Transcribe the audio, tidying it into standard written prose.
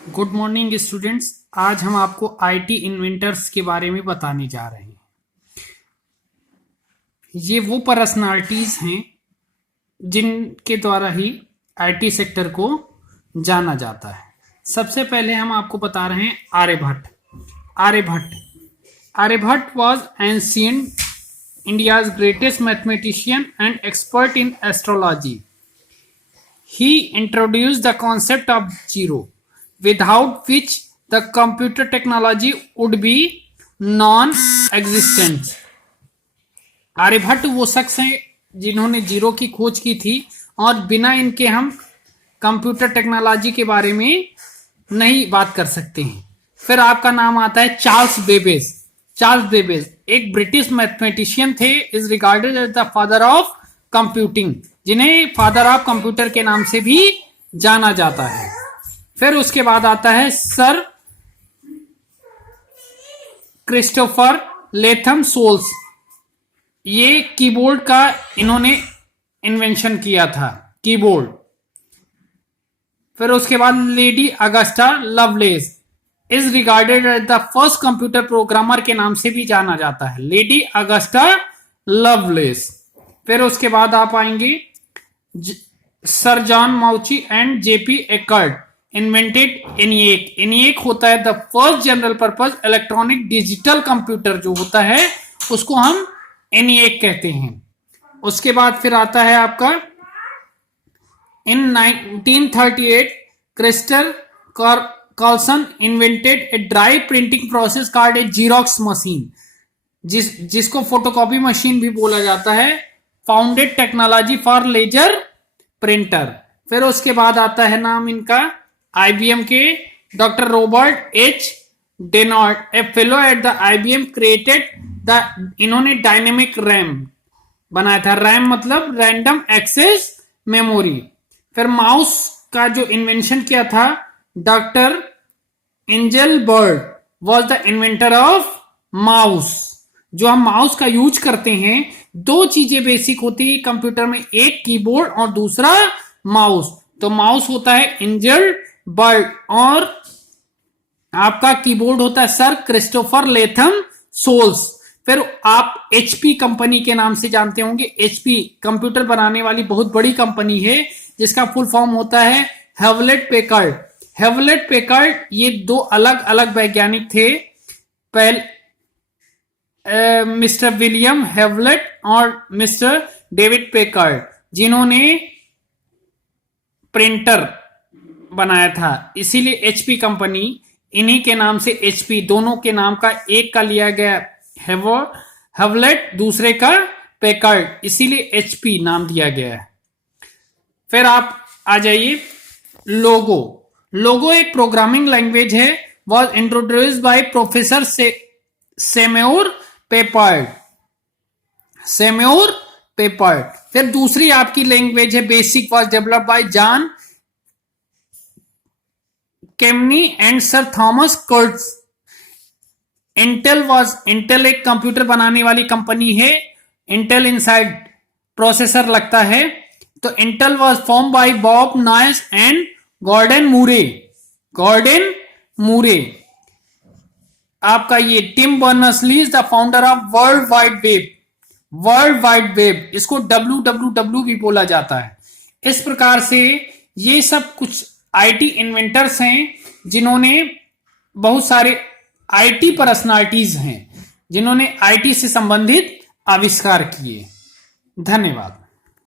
Good morning students. आज हम आपको आईटी इन्वेंटर्स के बारे में बताने जा रहे हैं। ये वो पर्सनालिटीज हैं जिनके द्वारा ही आईटी सेक्टर को जाना जाता है। सबसे पहले हम आपको बता रहे हैं Aryabhatta. Aryabhatta Aryabhatta was ancient India's greatest mathematician and expert in astrology. He introduced the concept of zero, without which the computer technology would be non-existent. Aryabhatta वो शख्स हैं जिन्होंने जीरो की खोज की थी और बिना इनके हम कंप्यूटर टेक्नोलॉजी के बारे में नहीं बात कर सकते हैं। फिर आपका नाम आता है चार्ल्स बेबेज। चार्ल्स बेबेज एक ब्रिटिश मैथमेटिशियन थे, is regarded as the father of computing, जिन्हें फादर ऑफ कंप्यूटर के नाम से भी जाना जाता है। फिर उसके बाद आता है सर क्रिस्टोफर लेथम सोल्स। ये कीबोर्ड का इन्होंने इन्वेंशन किया था, कीबोर्ड। फिर उसके बाद Lady Augusta Lovelace is regarded as the first computer programmer के नाम से भी जाना जाता है, लेडी अगस्टा लवलेस। फिर उसके बाद आप आएंगे sir John Mauchly and JP Eckert invented ENIAC. ENIAC होता है the first general purpose electronic digital computer, जो होता है उसको हम एनिएक कहते हैं। उसके बाद फिर आता है आपका in 1938 Chester Carlson invented a dry printing process called a xerox machine, जिसको फोटोकॉपी मशीन भी बोला जाता है। Founded technology for laser printer. फिर उसके बाद आता है नाम इनका आईबीएम के doctor Robert H Dennard, a fellow at the IBM created the, इन्होंने डायनेमिक रैम बनाया था। रैम मतलब रैंडम एक्सेस मेमोरी। फिर माउस का जो इन्वेंशन किया था doctor Engelbart was the inventor of mouse. जो हम माउस का यूज करते हैं, दो चीजें बेसिक होती है कंप्यूटर में, एक कीबोर्ड और दूसरा माउस। तो माउस होता है एंजल बर्ड और आपका कीबोर्ड होता है सर क्रिस्टोफर लेथम सोल्स। फिर आप एचपी कंपनी के नाम से जानते होंगे। एचपी कंप्यूटर बनाने वाली बहुत बड़ी कंपनी है, जिसका फुल फॉर्म होता है हेवलेट पेकर्ड। हेवलेट पेकर्ड ये दो अलग अलग वैज्ञानिक थे, पहले मिस्टर विलियम हेवलेट और मिस्टर डेविड पेकर्ड, जिन्होंने प्रिंटर बनाया था। इसीलिए एचपी कंपनी, इन्हीं के नाम से एचपी, दोनों के नाम का एक का लिया गया हेवलेट, दूसरे का पेकर्ड, इसीलिए एचपी नाम दिया गया है। फिर आप आ जाइए लोगो। लोगो एक प्रोग्रामिंग लैंग्वेज है, was introduced by professor Seymour Papert. Seymour Papert. फिर दूसरी आपकी लैंग्वेज है BASIC, was developed by John Kemeny and sir Thomas Kurtz. Intel एक कंप्यूटर बनाने वाली कंपनी है, इंटेल इनसाइड प्रोसेसर लगता है। तो Intel was form by Bob Noyce and Gordon Moore. Gordon Moore. आपका ये Tim Berners-Lee is the founder of World Wide Web. World Wide Web, इसको WWW भी बोला जाता है। इस प्रकार से ये सब कुछ आईटी इन्वेंटर्स हैं, जिन्होंने बहुत सारे आईटी पर्सनालिटीज हैं, जिन्होंने आईटी से संबंधित आविष्कार किए। धन्यवाद।